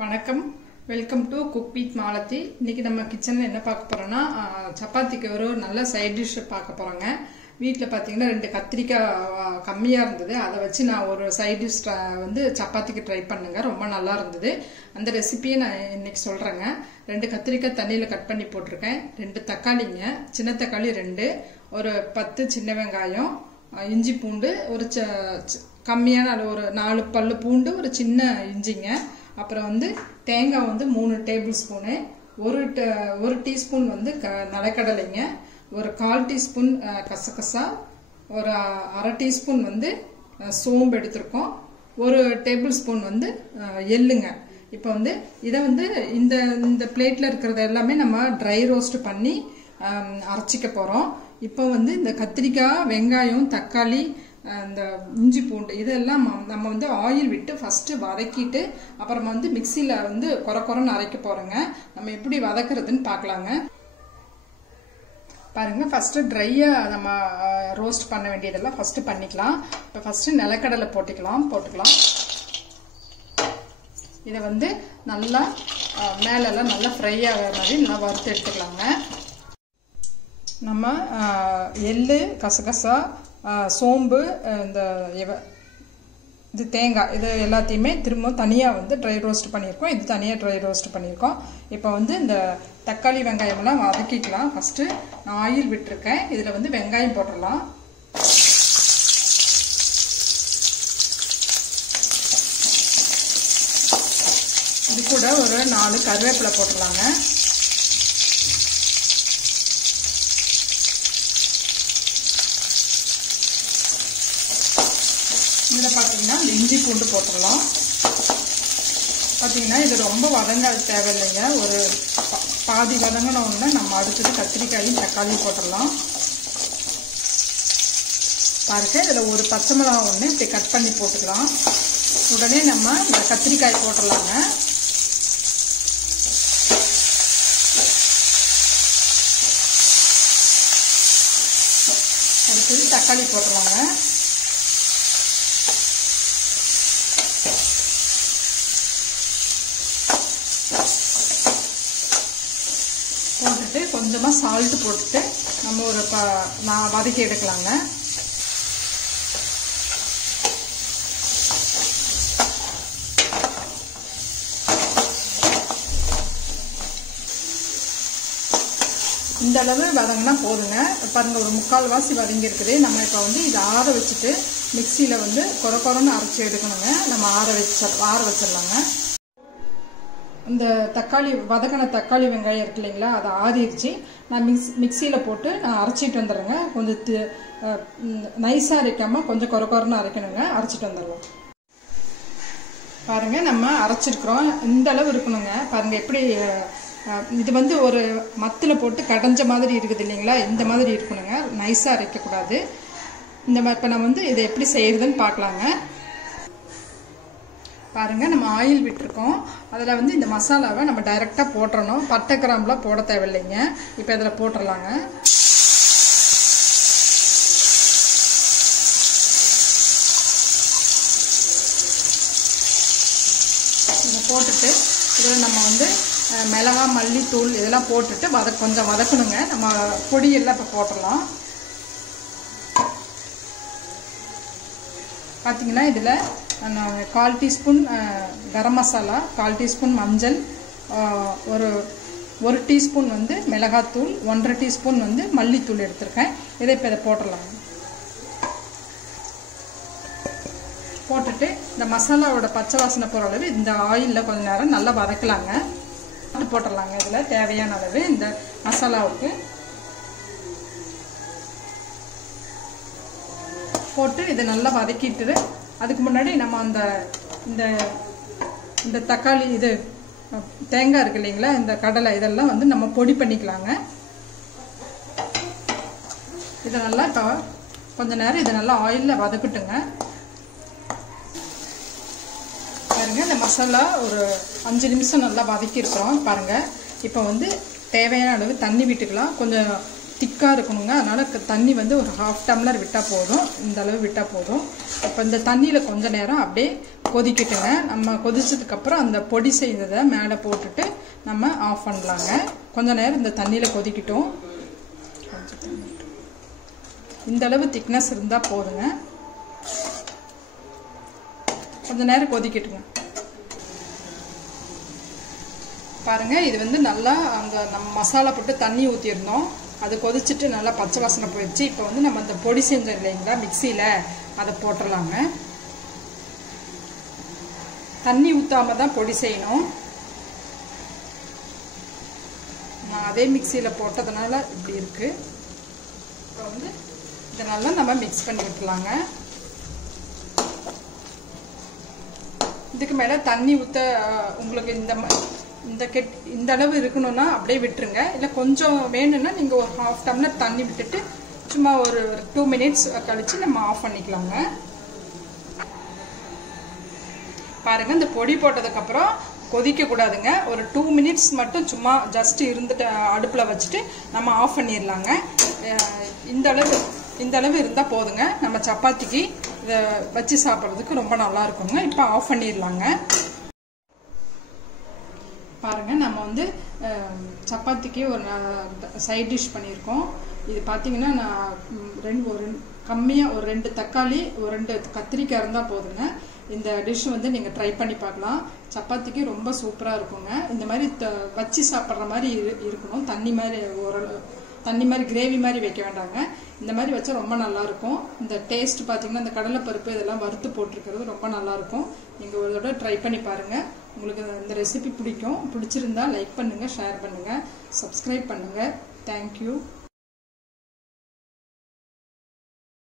வணக்கம், welcome to cook with Malathi. இன்னைக்கு நம்ம கிச்சனில் என்ன பார்க்க போகிறோன்னா, சப்பாத்திக்கு ஒரு நல்ல சைட் டிஷ் பார்க்க போகிறோங்க. வீட்டில் பார்த்தீங்கன்னா 2 கத்திரிக்காய் கம்மியாக இருந்தது. அதை வச்சு நான் ஒரு சைட் டிஷ் வந்து சப்பாத்திக்கு ட்ரை பண்ணுங்க. ரொம்ப நல்லா இருந்தது. அந்த ரெசிபியை நான் இன்னைக்கு சொல்கிறேங்க. 2 கத்திரிக்காய் தண்ணியில் கட் பண்ணி போட்டிருக்கேன். 2 தக்காளிங்க, சின்ன தக்காளி 2, ஒரு 10 சின்ன வெங்காயம், இஞ்சி பூண்டு ஒரு கம்மியான அளவு ஒரு 4 பல்லு பூண்டு, ஒரு சின்ன இஞ்சிங்க. அப்புறம் வந்து தேங்காய் வந்து 3 டேபிள் ஸ்பூனு, ஒரு டீஸ்பூன் வந்து நிலக்கடலைங்க, ஒரு 1/4 டீஸ்பூன் கசகசா, ஒரு அரை டீஸ்பூன் வந்து சோம்பு எடுத்திருக்கோம், ஒரு டேபிள் ஸ்பூன் வந்து எள்ளுங்க. இப்போ வந்து இதை வந்து இந்த பிளேட்டில் இருக்கிறது எல்லாமே நம்ம ட்ரை ரோஸ்ட் பண்ணி அரைச்சிக்க போகிறோம். இப்போ வந்து இந்த கத்திரிக்காய், வெங்காயம், தக்காளி, இந்த இஞ்சி பூண்டு இதெல்லாம் நம்ம வந்து ஆயில் விட்டு ஃபஸ்ட்டு வதக்கிட்டு அப்புறமா வந்து மிக்சியில் வந்து கொரன்னு அரைக்க போகிறோங்க. நம்ம எப்படி வதக்குறதுன்னு பார்க்கலாங்க. பாருங்கள், ஃபஸ்ட்டு ட்ரையாக நம்ம ரோஸ்ட் பண்ண வேண்டியதெல்லாம் ஃபஸ்ட்டு பண்ணிக்கலாம். இப்போ ஃபஸ்ட்டு நிலக்கடலை போட்டுக்கலாம். இதை வந்து நல்லா மேலெல்லாம் நல்லா ஃப்ரை ஆகிற மாதிரி நல்லா வறுத்து எடுத்துக்கலாங்க. நம்ம எள்ளு, கசகசா, சோம்பு, இது தேங்காய், இது எல்லாத்தையுமே திரும்ப தனியாக வந்து ட்ரை ரோஸ்ட் பண்ணியிருக்கோம். இது தனியாக ட்ரை ரோஸ்ட் பண்ணியிருக்கோம். இப்போ வந்து இந்த தக்காளி வெங்காயமெல்லாம் வதக்கிக்கலாம். ஃபஸ்ட்டு நான் ஆயில் விட்டுருக்கேன். இதில் வந்து வெங்காயம் போட்டுடலாம். இது கூட ஒரு 4 கருவேப்பிலை போட்டுடலாங்க. இதில் பார்த்தீங்கன்னா இந்த இஞ்சி பூண்டு போட்டுடலாம். பார்த்தீங்கன்னா இது ரொம்ப வதங்க தேவையில்லைங்க. ஒரு பாதி வதங்கினோன்னா நம்ம அடுத்தது கத்திரிக்காயும் தக்காளியும் போட்டுடலாம். பாருங்க, இதில் ஒரு பச்சை மிளகாய் ஒன்று இப்படி கட் பண்ணி போட்டுக்கலாம். உடனே நம்ம இந்த கத்திரிக்காய் போட்டுடலாங்க. அடுத்தது தக்காளி போட்டுடலாங்க. போட்டுட்டு கொஞ்சமாக சால்ட்டு போட்டுட்டு நம்ம ஒரு நான் வதக்கி எடுக்கலாங்க. இந்த அளவு வதங்கினா போதுங்க. பாருங்கள், ஒரு 1/4 வாசி வதங்கி இருக்குது. நம்ம இப்போ வந்து இதை ஆற வச்சுட்டு மிக்சியில் வந்து கொரன்னு அரைச்சி எடுக்கணுங்க. நம்ம ஆற வச்சிடலாங்க. இந்த தக்காளி வதக்கின தக்காளி வெங்காயம் இருக்கு இல்லைங்களா, அதை ஆறிடுச்சு. நான் மிக்சியில் போட்டு நான் அரைச்சிட்டு வந்துடுறேங்க. கொஞ்சம் நைஸாக அரைக்காமல் கொஞ்சம் கொரன்னு அரைக்கணுங்க. அரைச்சிட்டு வந்துடுவோம். பாருங்கள், நம்ம அரைச்சிருக்கிறோம். இந்த அளவு இருக்கணுங்க. பாருங்கள் எப்படி இது வந்து ஒரு மத்தில் போட்டு கடைஞ்ச மாதிரி இருக்குது இல்லைங்களா, இந்த மாதிரி இருக்கணுங்க. நைஸாக அரைக்கக்கூடாது. இந்த மாதிரி இப்போ நம்ம வந்து இதை எப்படி செய்கிறதுன்னு பார்க்கலாங்க. பாருங்கள், நம்ம ஆயில் விட்டுருக்கோம். அதில் வந்து இந்த மசாலாவை நம்ம டைரெக்டாக போட்டுறணும். பட்டை கிராம்பெலாம் போட தேவையில்லைங்க. இப்போ இதில் போட்டுடலாங்க. இதை போட்டுட்டு இதில் நம்ம வந்து மிளகாய், மல்லித்தூள் இதெல்லாம் போட்டுட்டு கொஞ்சம் வதக்கணுங்க. நம்ம பொடியெல்லாம் இப்போ போட்டுடலாம். பார்த்தீங்கன்னா இதில் 1/4 டீஸ்பூன் கரம் மசாலா, 1/4 டீஸ்பூன் மஞ்சள், ஒரு டீஸ்பூன் வந்து மிளகாத்தூள், 1/2 டீஸ்பூன் வந்து மல்லித்தூள் எடுத்திருக்கேன். இதை இப்போ இதை போட்டுடலாம். போட்டுட்டு இந்த மசாலாவோட பச்சை வாசனை போகிற அளவு இந்த ஆயிலில் கொஞ்சம் நேரம் நல்லா வதக்கலாங்க. போட்டுடலாங்க. இதில் தேவையான அளவு இந்த மசாலாவுக்கு போட்டு இதை நல்லா வதக்கிட்டு அதுக்கு முன்னாடி நம்ம இந்த தக்காளி, இது தேங்காய் இருக்கு இல்லைங்களா, இந்த கடலை இதெல்லாம் வந்து நம்ம பொடி பண்ணிக்கலாங்க. இதை நல்லா இப்போ கொஞ்ச நேரம் இதை நல்லா ஆயிலில் வதக்கட்டுங்க. பாருங்க, இந்த மசாலா ஒரு 5 நிமிஷம் நல்லா வதக்கியிருக்கிறோம். பாருங்கள், இப்போ வந்து தேவையான அளவு தண்ணி விட்டுக்கலாம். கொஞ்சம் திக்காக இருக்கணுங்க. அதனால் தண்ணி வந்து ஒரு 1/2 டம்ளர் விட்டால் போதும். இந்த அளவு விட்டால் போதும். இப்போ இந்த தண்ணியில் கொஞ்ச நேரம் அப்படியே கொதிக்கட்டுங்க. நம்ம கொதிச்சதுக்கப்புறம் அந்த பொடி செய்ததை மேலே போட்டுட்டு நம்ம ஆஃப் பண்ணலாங்க. கொஞ்சம் நேரம் இந்த தண்ணியில் கொதிக்கட்டும். இந்த அளவு திக்னஸ் இருந்தால் போதுங்க. கொஞ்சம் நேரம் கொதிக்கட்டுங்க. பாருங்கள், இது வந்து நல்லா அந்த நம்ம மசாலா போட்டு தண்ணி ஊற்றிருந்தோம். அது கொதிச்சுட்டு நல்லா பச்சை வாசனை போயிடுச்சு. இப்போ வந்து நம்ம அந்த பொடி செஞ்சோம் இல்லைங்களா மிக்சியில், அதை போட்டுடலாங்க. தண்ணி ஊற்றாமல் தான் பொடி செய்யணும். நான் அதே மிக்சியில் போட்டதுனால இப்படி இருக்குது. இப்போ வந்து இதை நல்லா நம்ம மிக்ஸ் பண்ணி விட்டுலாங்க. இதுக்கு மேலே தண்ணி ஊற்ற உங்களுக்கு இந்த அளவு இருக்கணும்னா அப்படியே விட்டுருங்க. இல்லை கொஞ்சம் வேணும்னா நீங்கள் ஒரு 1/2 டம்ளர் தண்ணி விட்டுட்டு சும்மா ஒரு 2 மினிட்ஸ் கழித்து நம்ம ஆஃப் பண்ணிக்கலாங்க. பாருங்கள், இந்த பொடி போட்டதுக்கப்புறம் கொதிக்கக்கூடாதுங்க. ஒரு 2 மினிட்ஸ் மட்டும் சும்மா ஜஸ்ட் இருந்துட்டு அடுப்பில் வச்சுட்டு நம்ம ஆஃப் பண்ணிடலாங்க. இந்த அளவு இருந்தால் போதுங்க. நம்ம சப்பாத்திக்கு இதை வச்சு சாப்பிட்றதுக்கு ரொம்ப நல்லா இருக்குங்க. இப்போ ஆஃப் பண்ணிடலாங்க. பாருங்கள், நம்ம வந்து சப்பாத்திக்கு ஒரு சைட் டிஷ் பண்ணியிருக்கோம். இது பார்த்தீங்கன்னா நான் கம்மியாக ஒரு 2 தக்காளி ஒரு 2 கத்திரிக்காய் இருந்தால் போதுங்க. இந்த டிஷ் வந்து நீங்கள் ட்ரை பண்ணி பார்க்கலாம். சப்பாத்திக்கு ரொம்ப சூப்பராக இருக்குங்க. இந்த மாதிரி வச்சு சாப்பிட்ற மாதிரி இருக்கணும். தண்ணி மாதிரி கிரேவி மாதிரி வைக்க வேண்டாங்க. இந்த மாதிரி வச்சா ரொம்ப நல்லாயிருக்கும். இந்த டேஸ்ட் பார்த்தீங்கன்னா இந்த கடலைப்பருப்பு இதெல்லாம் வறுத்து போட்டிருக்கிறது ரொம்ப நல்லாயிருக்கும். நீங்கள் ஒரு தடவை ட்ரை பண்ணி பாருங்கள். உங்களுக்கு இந்த ரெசிபி பிடிச்சிருந்தா லைக் பண்ணுங்கள், ஷேர் பண்ணுங்கள், சப்ஸ்கிரைப் பண்ணுங்கள். தேங்க்யூ.